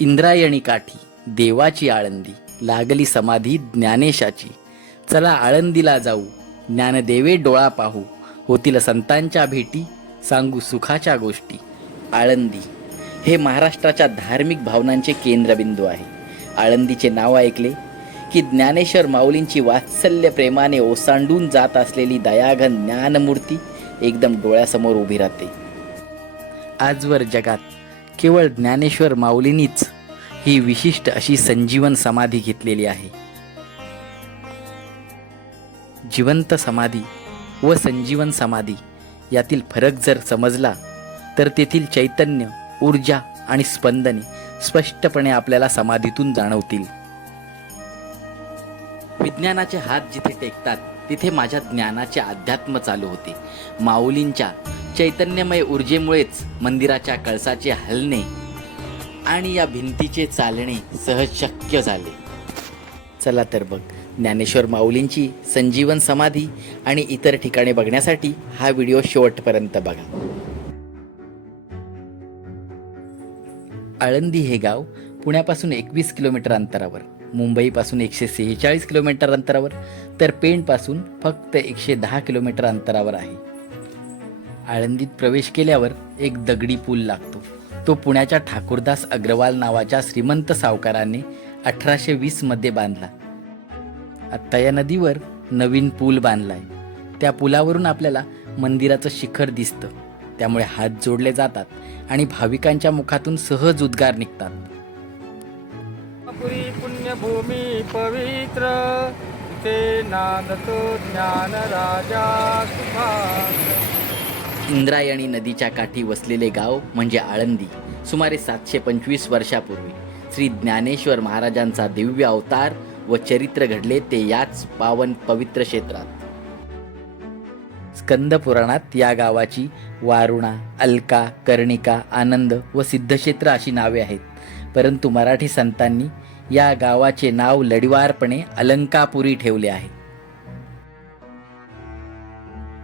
इंद्रायणी काठी देवाची आळंदी, लागली समाधी ज्ञानेशाची. चला आळंदीला जाऊ, ज्ञानदेवे डोळा पाहू, होतील संतांच्या भेटी, सांगू सुखाच्या गोष्टी. आळंदी हे महाराष्ट्राच्या धार्मिक भावनांचे केंद्रबिंदू आहे. आळंदीचे नाव ऐकले की ज्ञानेश्वर माऊलींची वात्सल्य प्रेमाने ओसांडून जात असलेली दयाघन ज्ञानमूर्ती एकदम डोळ्यासमोर उभी राहते. आजवर जगात केवळ ज्ञानेश्वर माऊलींनीच ही विशिष्ट अशी संजीवन समाधी घेतलेली आहे. जिवंत समाधी व संजीवन समाधी यातील फरक जर समजला तर तेथील चैतन्य, ऊर्जा आणि स्पंदने स्पष्टपणे आपल्याला समाधीतून जाणवतील. विज्ञानाचे हात जिथे टेकतात तिथे माझ्या ज्ञानाचे अध्यात्म चालू होते. माऊलींच्या चैतन्यमय ऊर्जेमुळेच मंदिराच्या कळसाचे हलणे आणि या भिंतीचे चालणे सहज शक्य झाले. चला तर बघ, ज्ञानेश्वर माऊलींची संजीवन समाधी आणि इतर ठिकाणे बघण्यासाठी हा व्हिडिओ शेवटपर्यंत बघा. आळंदी हे गाव पुण्यापासून 21 किलोमीटर अंतरावर, मुंबईपासून 146 किलोमीटर अंतरावर, तर पेणपासून फक्त 110 किलोमीटर अंतरावर आहे. आळंदीत प्रवेश केल्यावर एक दगडी पूल लागतो. तो पुण्याच्या ठाकूरदास अग्रवाल नावाच्या श्रीमंत सावकाराने 1820 मध्ये बांधला. आत्ता या नदीवर नवीन पूल बांधलाय. त्या पुलावरून आपल्याला मंदिराचं शिखर दिसतं. त्यामुळे हात जोडले जातात आणि भाविकांच्या मुखातून सहज उद्गार निघतात. पुरी पुण्यभूमी पवित्र, ते नांदतो ज्ञान राजा सुभाष. इंद्रायणी नदीच्या काठी वसलेले गाव म्हणजे आळंदी. सुमारे 725 वर्षापूर्वी श्री ज्ञानेश्वर महाराजांचा दिव्य अवतार व चरित्र घडले ते याच पावन पवित्र क्षेत्रात. स्कंद पुराणात या गावाची वारुणा, अलका, कर्णिका, आनंद व सिद्धक्षेत्र अशी नावे आहेत. परंतु मराठी संतांनी या गावाचे नाव लढीवारपणे अलंकापुरी ठेवले आहे.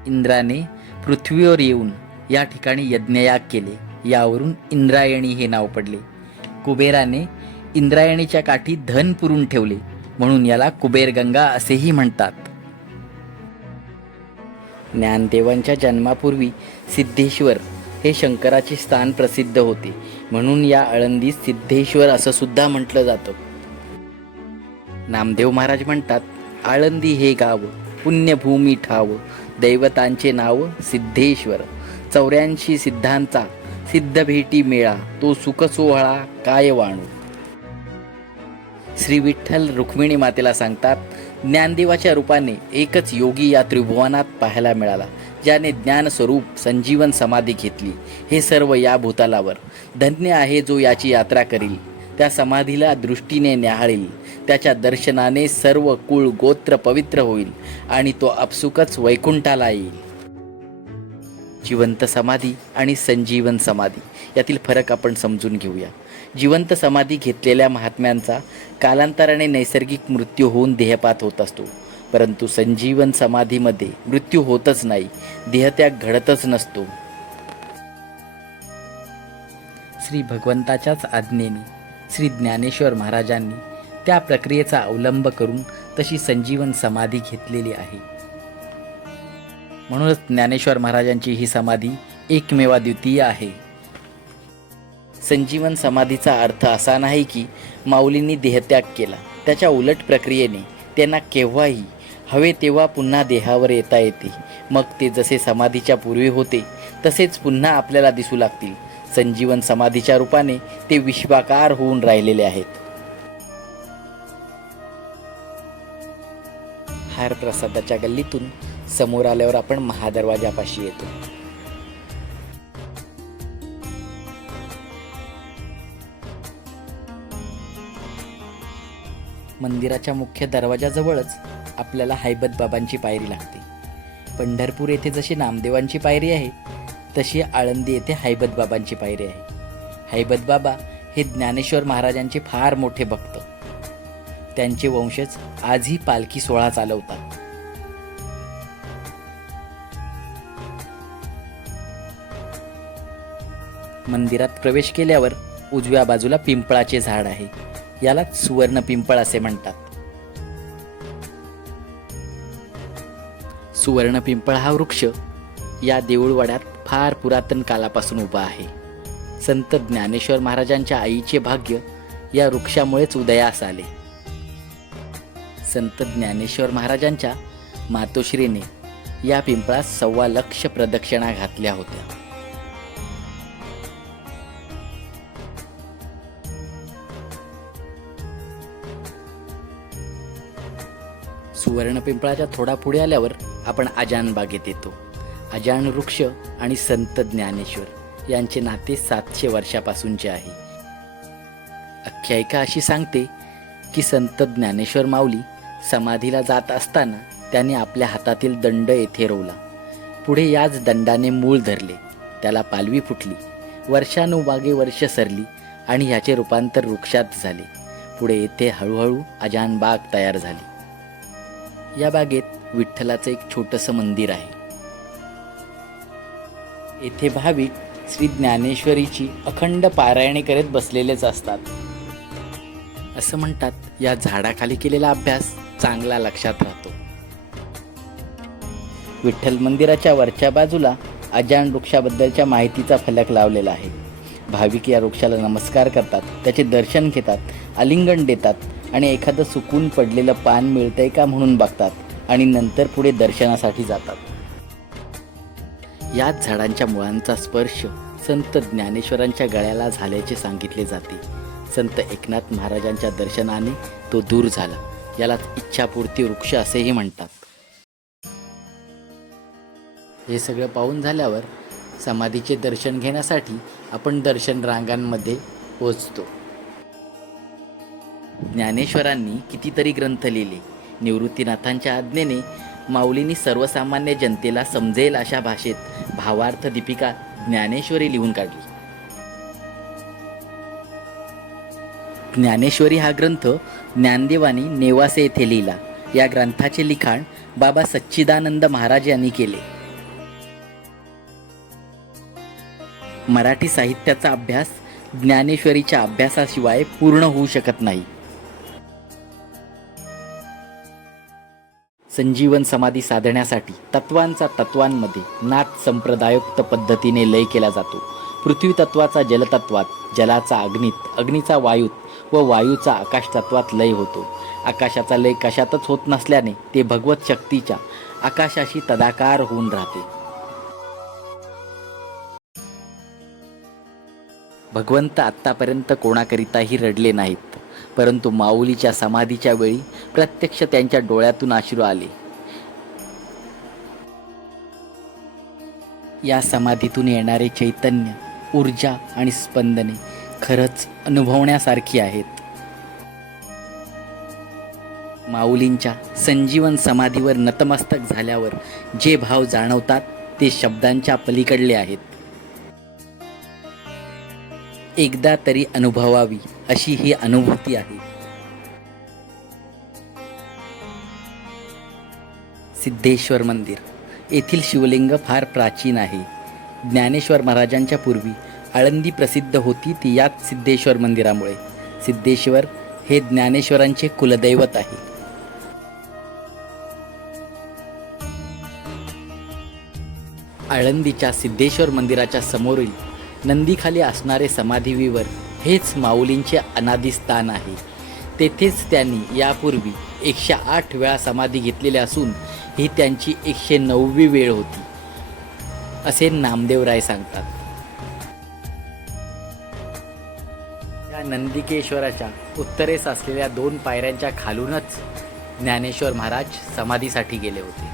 इंद्राने पृथ्वीवर येऊन या ठिकाणी यज्ञयाग केले, यावरून इंद्रायणी हे नाव पडले. कुबेराने इंद्रायणीच्या काठी धन पुरून ठेवले, म्हणून याला कुबेरगंगा असेही म्हणतात. ज्ञानदेवांच्या जन्मापूर्वी सिद्धेश्वर हे शंकराचे स्थान प्रसिद्ध होते, म्हणून या आळंदीस सिद्धेश्वर असं सुद्धा म्हटलं जातं. नामदेव महाराज म्हणतात, आळंदी हे गाव पुण्यभूमी ठाव, दैवतांचे नाव सिद्धेश्वर. 84 सिद्धांचा सिद्ध भेटी मेळा, तो सुख सोहळा काय वाणू. श्री विठ्ठल रुक्मिणी मातेला सांगतात, ज्ञानदेवाच्या रूपाने एकच योगी या त्रिभुवनात पाहायला मिळाला, ज्याने ज्ञानस्वरूप संजीवन समाधी घेतली. हे सर्व या भूतालावर धन्य आहे जो याची यात्रा करील, त्या समाधीला दृष्टीने न्याहाळील. त्याच्या दर्शनाने सर्व कुळ गोत्र पवित्र होईल आणि तो आपसुकच वैकुंठाला येईल. जिवंत समाधी आणि संजीवन समाधी यातील फरक आपण समजून घेऊया. जिवंत समाधी घेतलेल्या महात्म्यांचा कालांतराने नैसर्गिक मृत्यू होऊन देहपात होत असतो, परंतु संजीवन समाधीमध्ये मृत्यू होतच नाही, देहत्याग घडतच नसतो. श्री भगवंताच्याच आज्ञेने श्री ज्ञानेश्वर महाराजांनी त्या प्रक्रियेचा अवलंब करून तशी संजीवन समाधी घेतलेली आहे. म्हणूनच ज्ञानेश्वर महाराजांची ही समाधी एकमेवाद्वितीय आहे. संजीवन समाधीचा अर्थ असा नाही की माऊलींनी देहत्याग केला. त्याच्या उलट प्रक्रियेने त्यांना केव्हाही हवे तेव्हा पुन्हा देहावर येता येते. मग ते जसे समाधीच्या पूर्वी होते तसेच पुन्हा आपल्याला दिसू लागतील. संजीवन समाधीच्या रूपाने ते विश्वाकार होऊन राहिलेले आहेत. हार प्रसादाच्या गल्लीतून समोर आल्यावर आपण महादरवाजापाशी येतो. मंदिराच्या मुख्य दरवाजाजवळच आपल्याला हैबत बाबांची पायरी लागते. पंढरपूर येथे जशी नामदेवांची पायरी आहे तशी आळंदी येथे हैबत बाबांची पायरी आहे. हैबत बाबा हे ज्ञानेश्वर महाराजांचे फार मोठे भक्त. त्यांचे वंशज आजही पालखी सोहळा चालवतात. मंदिरात प्रवेश केल्यावर उजव्या बाजूला पिंपळाचे झाड आहे. यालाच सुवर्ण पिंपळ असे म्हणतात. सुवर्ण पिंपळ हा वृक्ष या देऊळवाड्यात फार पुरातन कालापासून उभा आहे. संत ज्ञानेश्वर महाराजांच्या आईचे भाग्य या वृक्षामुळेच उदयास आले. संत ज्ञानेश्वर महाराजांच्या मातोश्रीने या पिंपळास 1.25 लाख प्रदक्षिणा घातल्या होत्या. सुवर्ण पिंपळाच्या थोडा पुढे आल्यावर आपण अजान बागेत येतो. अजान वृक्ष आणि संत ज्ञानेश्वर यांचे नाते 700 वर्षापासूनचे आहे. आख्यायिका अशी सांगते की संत ज्ञानेश्वर माऊली समाधीला जात असताना त्यांनी आपल्या हातातील दंड येथे रोवला. पुढे याच दंडाने मूळ धरले, त्याला पालवी फुटली, वर्षानुवागे वर्ष सरली आणि ह्याचे रूपांतर वृक्षात झाले. पुढे येथे हळूहळू अजान बाग तयार झाली. या बागेत विठ्ठलाचं एक छोटंसं मंदिर आहे. येथे भाविक श्री ज्ञानेश्वरीची अखंड पारायणे करीत बसलेलेच असतात. असं म्हणतात या झाडाखाली केलेला अभ्यास चांगला लक्षात राहतो. विठ्ठल मंदिराच्या वरच्या बाजूला अजान वृक्षाबद्दलच्या माहितीचा फलक लावलेला आहे. भाविक या वृक्षाला नमस्कार करतात, त्याचे दर्शन घेतात, आलिंगन देतात आणि एखादं सुकून पडलेलं पान मिळतंय का म्हणून बघतात आणि नंतर पुढे दर्शनासाठी जातात. याच झाडांच्या मुळांचा स्पर्श संत ज्ञानेश्वरांच्या गळ्याला झाल्याचे सांगितले जाते. संत एकनाथ महाराजांच्या दर्शनाने तो दूर झाला. यालाच इच्छापूर्ती वृक्ष असेही म्हणतात. हे सगळं पाहून झाल्यावर समाधीचे दर्शन घेण्यासाठी आपण दर्शन रांगांमध्ये पोहोचतो. ज्ञानेश्वरांनी कितीतरी ग्रंथ लिहिले. निवृत्तीनाथांच्या आज्ञेने माऊलींनी सर्वसामान्य जनतेला समजेल अशा भाषेत भावार्थ दीपिका ज्ञानेश्वरी लिहून काढली. ज्ञानेश्वरी हा ग्रंथ ज्ञानदेवानी नेवासे येथे लिहिला. या ग्रंथाचे लिखाण बाबा सच्चिदानंद महाराज यांनी केले. मराठी साहित्याचा अभ्यास ज्ञानेश्वरीच्या अभ्यासाशिवाय पूर्ण होऊ शकत नाही. संजीवन समाधी साधण्यासाठी तत्वांमध्ये नाथ संप्रदायोक्त पद्धतीने लय केला जातो. पृथ्वी तत्वाचा जलतत्वात, जलाचा अग्नीत, अग्नीचा वायूत व वायूचा आकाश तत्वात लय होतो. आकाशाचा लय कशातच होत नसल्याने ते भगवत शक्तीच्या आकाशाशी तदाकार होऊन राहते. भगवंत आत्तापर्यंत कोणाकरिताही रडले नाहीत, परंतु माऊलीच्या समाधीच्या वेळी प्रत्यक्ष त्यांच्या डोळ्यातून अश्रू आले. या समाधीतून येणारे चैतन्य, ऊर्जा आणि स्पंदने खरंच अनुभवण्यासारखी आहेत. माऊलींच्या संजीवन समाधीवर नतमस्तक झाल्यावर जे भाव जाणवतात ते शब्दांच्या पलीकडले आहेत. एकदा तरी अनुभवावी अशी ही अनुभूती आहे. सिद्धेश्वर मंदिर येथील शिवलिंग फार प्राचीन आहे. ज्ञानेश्वर महाराजांच्या पूर्वी आळंदी प्रसिद्ध होती ती याच सिद्धेश्वर मंदिरामुळे. सिद्धेश्वर हे ज्ञानेश्वरांचे कुलदैवत आहे. आळंदीच्या सिद्धेश्वर मंदिराच्या समोरील नंदीखाली असणारे समाधीविवर हेच माऊलींचे अनादी स्थान आहे. तेथेच त्यांनी यापूर्वी 108 वेळा समाधी घेतलेली असून ही त्यांची 109वी वेळ होती असे नामदेवराय सांगतात. या नंदिकेश्वराच्या उत्तरेस असलेल्या 2 पायऱ्यांच्या खालूनच ज्ञानेश्वर महाराज समाधीसाठी गेले होते.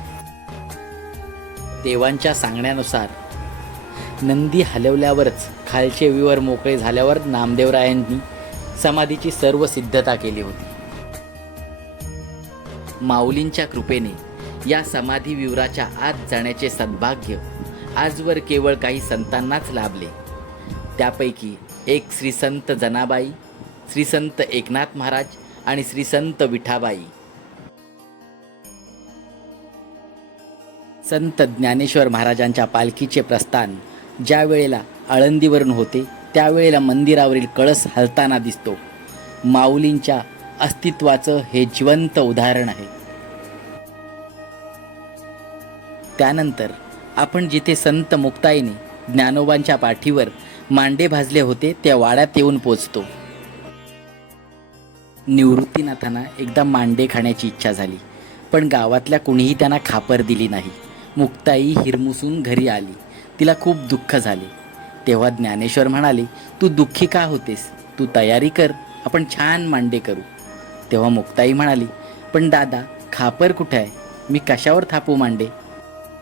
देवांच्या सांगण्यानुसार नंदी हलवल्यावरच खालचे विवर मोकळे झाल्यावर नामदेवरायांनी समाधीची सर्व सिद्धता केली होती. माऊलींच्या कृपेने या समाधी विवराच्या आत जाण्याचे सद्भाग्य आजवर केवळ काही संतांनाच लाभले. त्यापैकी एक श्री संत जनाबाई, श्री संत एकनाथ महाराज आणि श्री संत विठाबाई. संत ज्ञानेश्वर महाराजांच्या पालखीचे प्रस्थान ज्या वेळेला आळंदीवरून होते त्यावेळेला मंदिरावरील कळस हलताना दिसतो. माऊलींच्या अस्तित्वाचं हे जिवंत उदाहरण आहे. त्यानंतर आपण जिथे संत मुक्ताईने ज्ञानोबांच्या पाठीवर मांडे भाजले होते त्या वाड्यात येऊन पोचतो. निवृत्तीनाथांना एकदा मांडे खाण्याची इच्छा झाली, पण गावातल्या कुणीही त्यांना खापर दिली नाही. मुक्ताई हिरमुसून घरी आली. तिला खूप दुःख झाले. तेव्हा ज्ञानेश्वर म्हणाले, तू दुःखी का होतेस? तू तयारी कर, आपण छान मांडे करू. तेव्हा मुक्ताई म्हणाली, पण दादा खापर कुठे आहे? मी कशावर थापू मांडे?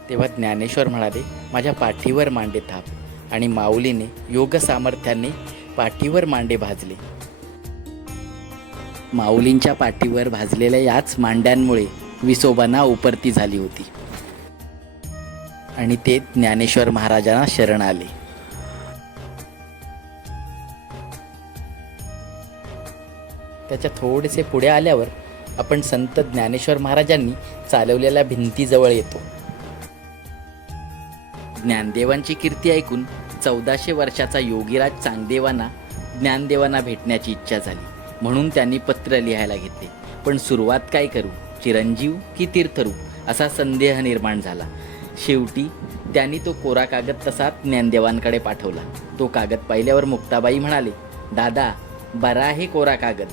तेव्हा ज्ञानेश्वर म्हणाले, माझ्या पाठीवर मांडे थाप. आणि माऊलीने योग सामर्थ्याने पाठीवर मांडे भाजले. माऊलींच्या पाठीवर भाजलेल्या याच मांड्यांमुळे विसोबांना उपरती झाली होती आणि ते ज्ञानेश्वर महाराजांना शरण आले. त्याच्या थोडेसे पुढे आल्यावर आपण संत ज्ञानेश्वर महाराजांनी चालवलेल्या भिंतीजवळ येतो. ज्ञानदेवांची कीर्ती ऐकून 1400 वर्षाचा योगीराज चांगदेवांना ज्ञानदेवांना भेटण्याची इच्छा झाली, म्हणून त्यांनी पत्र लिहायला घेतले. पण सुरुवात काय करू, चिरंजीव की तीर्थरूप असा संदेह निर्माण झाला. शेवटी त्यांनी तो कोरा कागद तसाच ज्ञानदेवांकडे पाठवला. तो कागद पाहिल्यावर मुक्ताबाई म्हणाले, दादा बरा आहे कोरा कागद,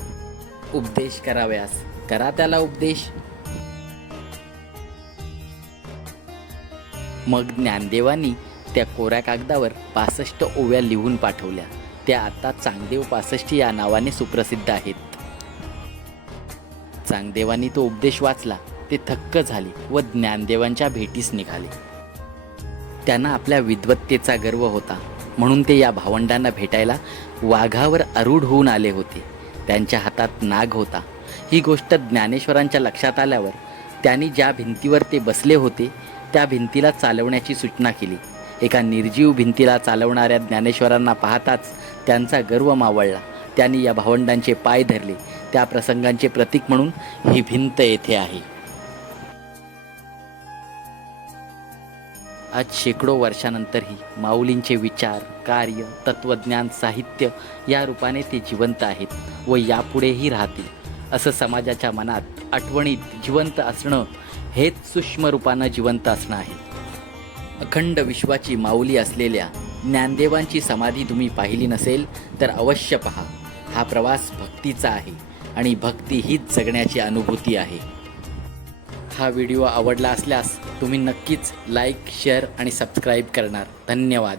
उपदेश करावयास करा त्याला उपदेश. मग ज्ञानदेवांनी त्या कोऱ्या कागदावर 65 ओव्या लिहून पाठवल्या. त्या आता चांगदेव 65 या नावाने सुप्रसिद्ध आहेत. चांगदेवांनी तो उपदेश वाचला. ते थक्क झाले व ज्ञानदेवांच्या भेटीस निघाले. त्यांना आपल्या विद्वत्तेचा गर्व होता, म्हणून ते या भावंडांना भेटायला वाघावर आरूढ होऊन आले होते. त्यांच्या हातात नाग होता. ही गोष्ट ज्ञानेश्वरांच्या लक्षात आल्यावर त्यांनी ज्या भिंतीवर ते बसले होते त्या भिंतीला चालवण्याची सूचना केली. एका निर्जीव भिंतीला चालवणाऱ्या ज्ञानेश्वरांना पाहताच त्यांचा गर्व मावळला. त्यांनी या भावंडांचे पाय धरले. त्या प्रसंगांचे प्रतीक म्हणून ही भिंत येथे आहे. आज शेकडो वर्षानंतरही माऊलींचे विचार, कार्य, तत्वज्ञान, साहित्य या रूपाने ते जिवंत आहेत व यापुढेही राहतील. असं समाजाच्या मनात आठवणीत जिवंत असणं हेच सूक्ष्म रूपानं जिवंत असणं आहे. अखंड विश्वाची माऊली असलेल्या ज्ञानदेवांची समाधी तुम्ही पाहिली नसेल तर अवश्य पहा. हा प्रवास भक्तीचा आहे आणि भक्ती हीच जगण्याची अनुभूती आहे. हा व्हिडिओ आवडला असल्यास तुम्ही नक्कीच लाईक, शेअर आणि सबस्क्राईब करणार. धन्यवाद.